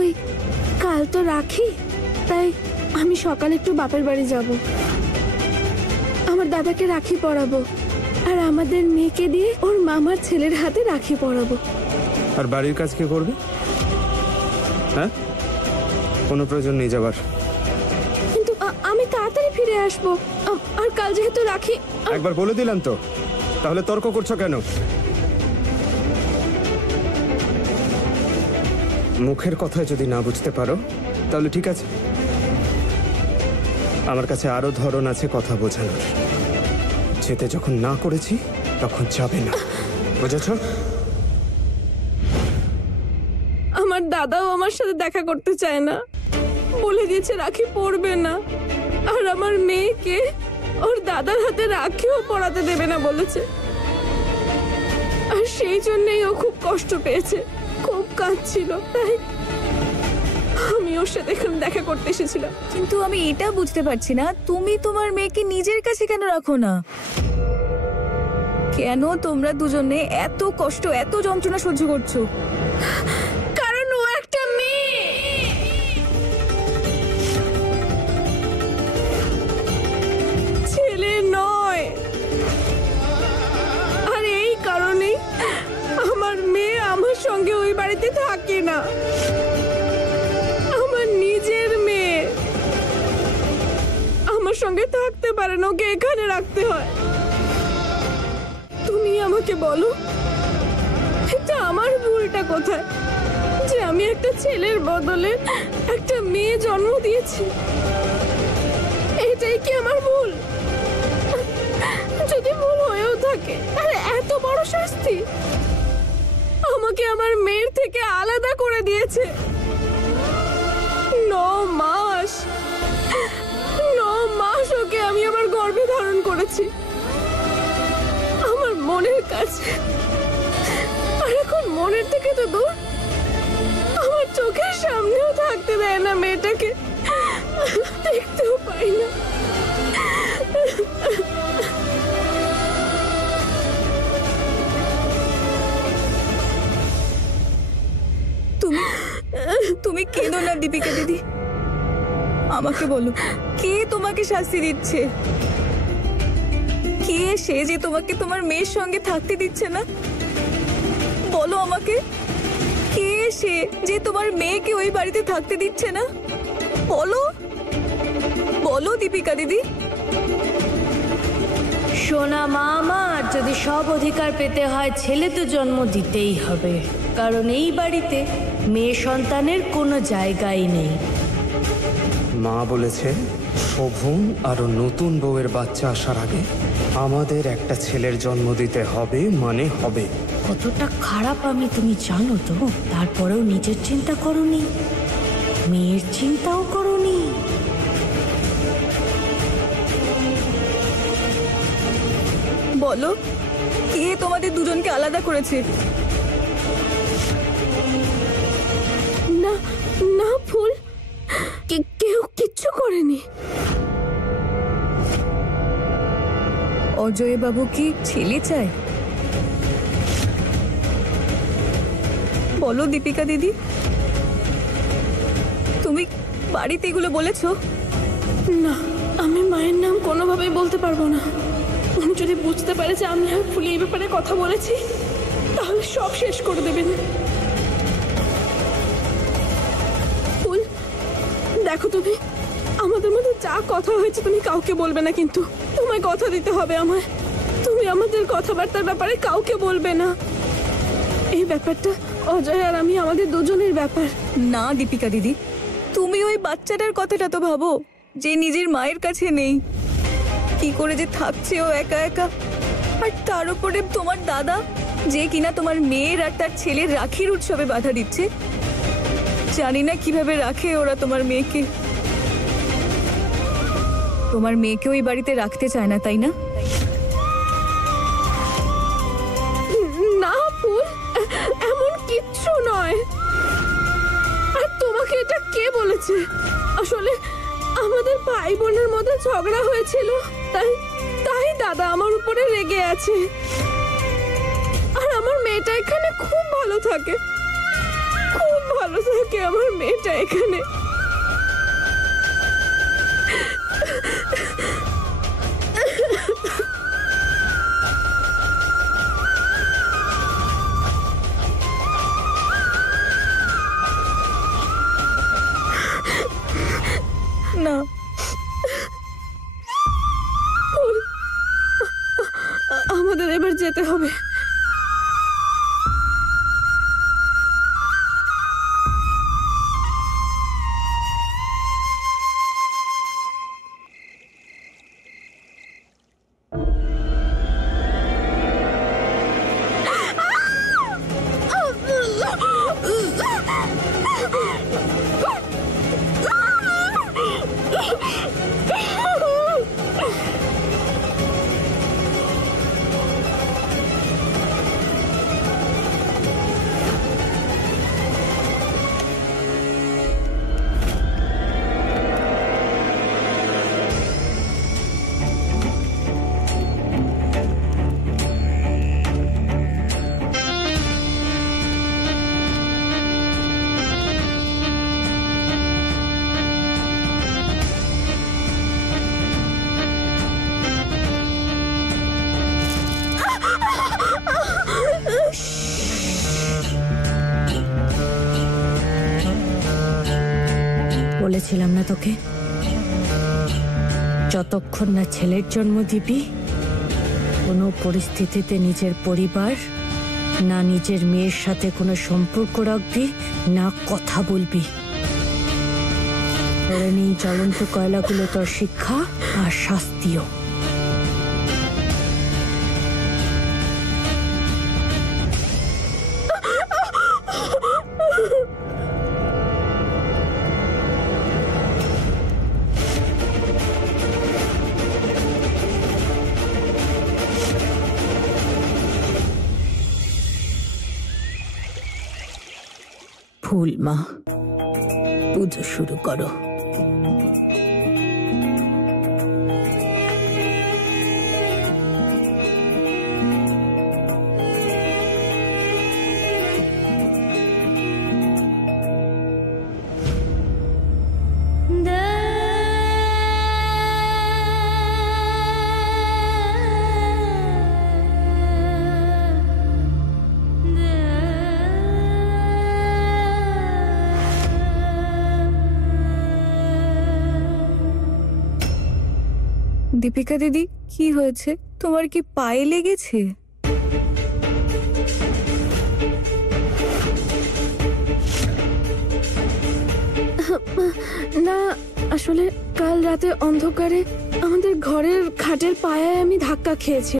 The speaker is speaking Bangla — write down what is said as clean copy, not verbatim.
ওই কাল তো রাখি, তাই আমি সকালে একটু বাপের বাড়ি যাব। আমার দাদাকে রাখি পরাবো আর আমাদের মেয়েকে দিয়ে ওর মামার ছেলের হাতে রাখি পরাবো। আর বাড়ির কাজ কে করবে? হ্যাঁ, কোনো প্রয়োজন নেই যাবার। কিন্তু আমি তাড়াতাড়ি ফিরে আসবো। আর কাল যেহেতু রাখি। একবার বলে দিলাম তো, তাহলে তর্ক করছো কেন? মুখের কথায় যদি না বুঝতে পারো তাহলে ঠিক আছে, আমার কাছে আরো ধরন আছে কথা বোঝানোর। যেতে যখন না করেছি তখন যাবে না, বুঝেছো? আমার দাদাও আমার সাথে দেখা করতে চায় না, বলে দিয়েছে রাখি পরবে না। আর আমার মেয়েকে ওর দাদার হাতে রাখিও পরাতে দেবে না বলেছে। আর সেই জন্যই ও খুব কষ্ট পেয়েছে, খুব কাঁদছিল, তাই আমি ওর সাথে এখন দেখা করতে এসেছিলাম। কিন্তু আমি এটা বুঝতে পারছি না, তুমি তোমার মেয়েকে নিজের কাছে কেন রাখো না? কেন তোমরা দুজনে এত কষ্ট, এত যন্ত্রণা সহ্য করছো? কারণ ও একটা মেয়ে। ছেলে নয়। আর এই কারণেই আমার মেয়ে আমার সঙ্গে ওই বাড়িতে থাকে না। আমার নিজের মেয়ে আমার সঙ্গে থাকতে পারে না, ওকে এখানে রাখতে হয়। তুমি আমাকে বলো, এটা আমার ভুলটা কোথায় যে আমি একটা ছেলের বদলে একটা মেয়ে জন্ম দিয়েছি? এটাই কি আমার ভুল? যদি ভুল হয়েও থাকে তাহলে এত বড় শাস্তি? আমাকে আমার মেয়ের থেকে আলাদা করে দিয়েছে। 9 মাস ওকে আমি আমার গর্ভে ধারণ করেছি আমার মনের কাছে। আর এখন মনের থেকে তো দূর, আমার চোখের সামনেও থাকতে দেয় না মেয়েটাকে, দেখতেও পাই না। তুমি কেঁদো না দীপিকা দিদি, আমাকে বলো, কে তোমাকে শাস্তি দিচ্ছে? কে সে যে তোমাকে তোমার মেয়ের সঙ্গে থাকতে দিচ্ছে না? বলো আমাকে, কে সে যে তোমার মেয়েকে ওই বাড়িতে থাকতে দিচ্ছে না? বলো বলো দীপিকা দিদি। সোনা মা, আমার যদি সব অধিকার পেতে হয় ছেলে তো জন্ম দিতেই হবে, কারণ এই বাড়িতে মেয়ে সন্তানের কোনো জায়গাই নেই। মা বলেছে শোভন আরো নতুন বউয়ের বাচ্চা আসার আগে আমাদের একটা ছেলের জন্ম দিতে হবে, মানে হবে। কতটা খারাপ আমি তুমি জানো তো? তারপরেও নিজের চিন্তা করোনি, মেয়ের চিন্তাও করোনি। বলো, কে তোমাদের দুজনকে আলাদা করেছে? না না, ভুল, কেউ কিচ্ছু করেনি। অজয় বাবু কি ছেলে চায়? বলো দীপিকা দিদি, তুমি বাড়িতে এগুলো বলেছো? না, আমি মায়ের নাম কোনোভাবেই বলতে পারবো না। উনি যদি বুঝতে পারে যে আমি আর ফুলি এই ব্যাপারে কথা বলেছি, তাহলে সব শেষ করে দেবেন। ফুল, দেখো, তুমি আমাদের মধ্যে যা কথা হয়েছে তুমি কাউকে বলবে না, কিন্তু তোমায় কথা দিতে হবে আমায়। তুমি আমাদের কথাবার্তার ব্যাপারে কাউকে বলবে না। এই ব্যাপারটা অজয় আর আমি, আমাদের দুজনের ব্যাপার। না দীপিকা দিদি, তুমি ওই বাচ্চাটার কথাটা তো ভাবো, যে নিজের মায়ের কাছে নেই, কি করে যে থাকছে ও একা একা। আর তার উপরে তোমার দাদা, যে কিনা তোমার মেয়ের আর তার ছেলের রাখির উৎসবে বাধা দিচ্ছে। জানি না কিভাবে রাখে ওরা তোমার মেয়েকে। তোমার মেয়েকে ওই বাড়িতে রাখতে চায় না, তাই না? না ফুল, এমন কিচ্ছু নয়। আর তোমাকে এটা কে বলেছে? আসলে আমাদের ভাই বোনের মধ্যে ঝগড়া হয়েছিল, তাই দাদা আমার উপরে রেগে আছে। আর আমার মেয়েটা এখানে খুব ভালো থাকে, খুব ভালো থাকে আমার মেয়েটা এখানে। না, আমাদের এবার যেতে হবে। বলেছিলাম না তোকে, যতক্ষণ না ছেলের জন্ম দিবি কোনো পরিস্থিতিতে নিজের পরিবার না নিজের মেয়ের সাথে কোনো সম্পর্ক রাখবি না কথা বলবি। ধরে নেই জ্বলন্ত কয়লাগুলো তোর শিক্ষা আর শাস্তিও। ফুল মা, পুজো শুরু করো। দীপিকা দিদি, কি হয়েছে? তোমার কি পায়ে লেগেছে? না, আসলে কাল রাতে অন্ধকারে আমাদের ঘরের খাটের পায়ায় আমি ধাক্কা খেয়েছি।